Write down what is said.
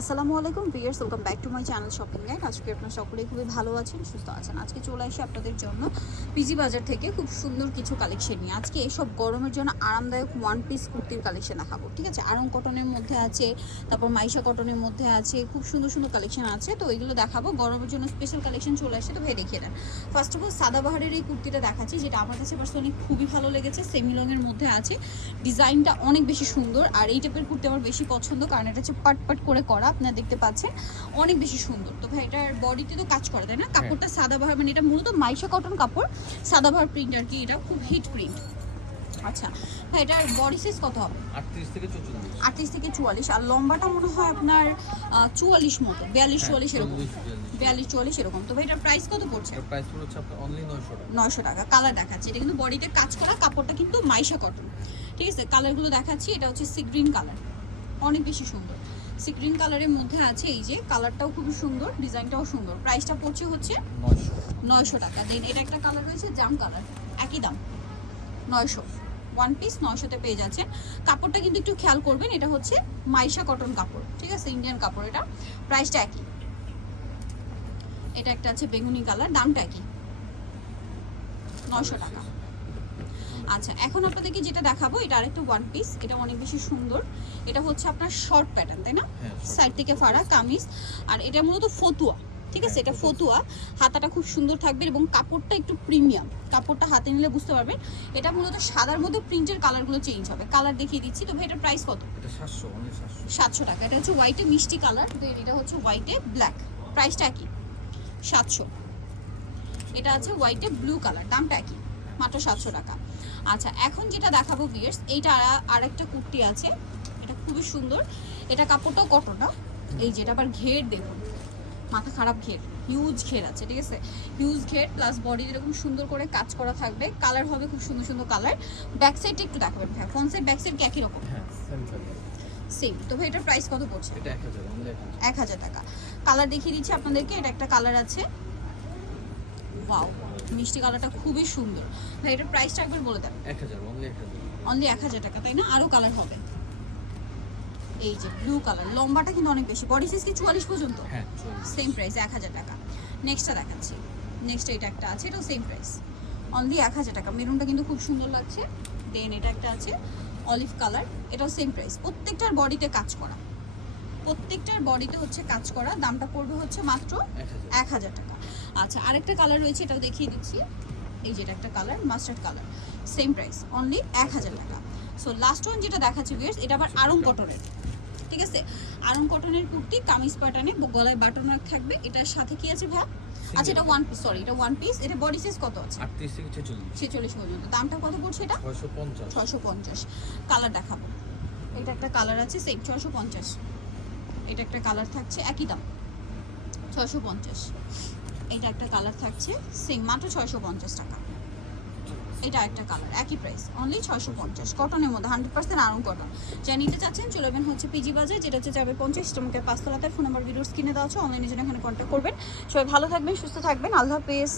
আসসালামু আলাইকুম viewers welcome back to my channel shopping guide. আজকে আপনার সকলেই খুবই ভালো আছেন, সুস্থ আছেন। আজকে চলে আসি আপনাদের জন্য পিজি বাজার থেকে খুব সুন্দর কিছু কালেকশন নিয়ে। আজকে এসব গরমের জন্য আরামদায়ক ওয়ান পিস কুর্তির কালেকশন দেখাবো, ঠিক আছে? আরং কটনের মধ্যে আছে, তারপর মাইশা কটনের মধ্যে আছে, খুব সুন্দর সুন্দর কালেকশন আছে। তো এগুলো দেখাবো, গরমের জন্য স্পেশাল কালেকশন চলে আসে, তো ভাই দেখিয়ে দেন। ফার্স্ট অফ অল সাদাবাহারের এই কুর্তিটা দেখাচ্ছি, যেটা আমার কাছে পার্সোনালি খুবই ভালো লেগেছে সেমি লংয়ের মধ্যে আছে। ডিজাইনটা অনেক বেশি সুন্দর, আর এই টাইপের কুর্তি আমার বেশি পছন্দ, কারণ এটা হচ্ছে পাট পাট করে করা। আপনারা দেখতে পাচ্ছেন অনেক বেশি সুন্দর। তো ভাই এটার বডিতে তো কাজ করে তাই না? কাপড়টা সাদা সাদাবাহার মানে এটা মূলত মাইশা কটন কাপড় সাদা সাদাবাহার প্রিন্ট আর কি এটা খুব হিট প্রিন্ট আচ্ছা ভাই এটার বডি সাইজ কত হবে? আটত্রিশ থেকে চৌচল্লিশ। আটত্রিশ থেকে চুয়াল্লিশ আর লম্বাটা মনে হয় আপনার চুয়াল্লিশ মতো বিয়াল্লিশ চুয়াল্লিশ এরকম। বিয়াল্লিশ। চুয়াল্লিশ এরকম। তো ভাই এটার প্রাইস কত পড়ছে? প্রাইস পড়ছে আপনার অনলি নয়শো টাকা। নয়শো টাকা। কালার দেখাচ্ছি। এটা কিন্তু বডিতে কাজ করা কাপড়টা কিন্তু মাইশা কটন ঠিক আছে? কালারগুলো দেখাচ্ছি। এটা হচ্ছে সি গ্রিন কালার অনেক বেশি সুন্দর। সি গ্রিন কালারের মধ্যে আছে এই যে কালারটাও খুবই সুন্দর ডিজাইনটাও সুন্দর। প্রাইসটা পড়ছে হচ্ছে নয়শো। টাকা। দেন এটা একটা কালার রয়েছে জাম কালার একই দাম। নয়শো। ওয়ান পিস নয়শোতে পেয়ে যাচ্ছেন। কাপড়টা কিন্তু একটু খেয়াল করবেন এটা হচ্ছে মাইশা কটন কাপড় ঠিক আছে? ইন্ডিয়ান কাপড় এটা। প্রাইসটা একই। এটা একটা আছে বেগুনি কালার দামটা একই। নয়শো টাকা। আচ্ছা এখন আপনাদেরকে যেটা দেখাবো এটা আরেকটা ওয়ান পিস এটা অনেক বেশি সুন্দর। এটা হচ্ছে আপনার শর্ট প্যাটার্ন তাই না? হ্যাঁ সাইড থেকে ফাড়া কামিজ আর এটা মূলত ফতুয়া ঠিক আছে? এটা ফতুয়া। হাতাটা খুব সুন্দর থাকবে এবং কাপড়টা একটু প্রিমিয়াম কাপড়টা হাতে নিলে বুঝতে পারবেন। এটা মূলত সাদার মধ্যে প্রিন্টের কালারগুলো চেঞ্জ হবে। কালার দেখিয়ে দিচ্ছি তবে এটার প্রাইস কত? এটা সাতশো টাকা। এটা হচ্ছে হোয়াইটে মিষ্টি কালার তো এটা হচ্ছে হোয়াইটে ব্ল্যাক প্রাইসটা কি সাতশো। এটা আছে হোয়াইটে ব্লু কালার দামটা কি মাত্র সাতশো টাকা। আচ্ছা এখন যেটা দেখাবো ভিয়ার্স এইটা আর- আরেকটা কুর্তি আছে। এটা খুবই সুন্দর। এটা কাপড়টাও কটন না। এই যেটা আবার ঘের দেখুন। মাথা খারাপ ঘের হিউজ ঘের আছে ঠিক আছে? হিউজ ঘের প্লাস বডি এরকম সুন্দর করে কাজ করা থাকবে। কালার হবে খুব সুন্দর সুন্দর কালার ব্যাক সাইডটা একটু দেখাবেন ভাই। ফ্রন্ট সাইড ব্যাক সাইড একই রকম। হ্যাঁ সেম সেম তো ভাই এটার প্রাইস কত পড়ছে? এক হাজার টাকা। কালার দেখিয়ে দিচ্ছি আপনাদেরকে। এটা একটা কালার আছে। ওয়াও মিষ্টি কালারটা খুবই সুন্দর। ভাই এটার প্রাইসটা একবার বলে দেন। এক হাজার অনলি এক হাজার। টাকা তাই না? আরও কালার হবে। এই যে ব্লু কালার লম্বাটা কিন্তু অনেক বেশি। বডি সাইজ কি চুয়াল্লিশ পর্যন্ত? হ্যাঁ সেম প্রাইস এক হাজার টাকা। নেক্সটটা দেখাচ্ছি। নেক্সট এটা একটা আছে এটাও সেম প্রাইস অনলি এক হাজার টাকা। মেরুনটা কিন্তু খুব সুন্দর লাগছে। দেন এটা একটা আছে অলিভ কালার এটাও সেম প্রাইস প্রত্যেকটার বডিতে কাজ করা। প্রত্যেকটার বডিতে হচ্ছে কাজ করা। দামটা পড়বে হচ্ছে মাত্র এক হাজার টাকা। আচ্ছা আরেকটা কালার রয়েছে এটাও দেখিয়ে দিচ্ছি। এই যেটা একটা colour mustard colour same price only এক হাজার টাকা। সো লাস্ট ওয়ান যেটা দেখাচ্ছি ভিউয়ার্স এটা আবার আরং কটনের ঠিক আছে? আরং কটনের কুর্তি কামিজ প্যাটার্নে গলায় বাটন থাকবে। এটার সাথে কি আছে ভাই আচ্ছা এটা ওয়ান পিস সরি এটা ওয়ান পিস এটা বডি সাইজ কত আছে? আটত্রিশ থেকে ছেচল্লিশ। ছেচল্লিশ পর্যন্ত। দামটা কত পড়ছে এটা? ছয়শো পঞ্চাশ। ছশো পঞ্চাশ। কালার দেখাবো। এটা একটা কালার আছে সেম ছশো পঞ্চাশ। এটা একটা কালার থাকছে একই দাম। ছশো পঞ্চাশ। এটা একটা কালার থাকছে সেম মাত্র ছয়শো পঞ্চাশ টাকা। এটা একটা কালার একই প্রাইস অনলি ছয়শো পঞ্চাশ। কটনের মধ্যে হান্ড্রেড পার্সেন্ট আরং কটন যা নিতে চাচ্ছেন, চলে যাবেন হচ্ছে পিজি বাজার যেটা হচ্ছে যাবে পঞ্চাশ তোমাকে পাঁচতলাতে। ফোন নাম্বার ভিডিওস কিনে দেওয়া আছে অনলাইনে জন্য এখানে কন্ট্যাক্ট করবেন। সবাই ভালো থাকবেন, সুস্থ থাকবেন। আল্লাহ হাফেজ।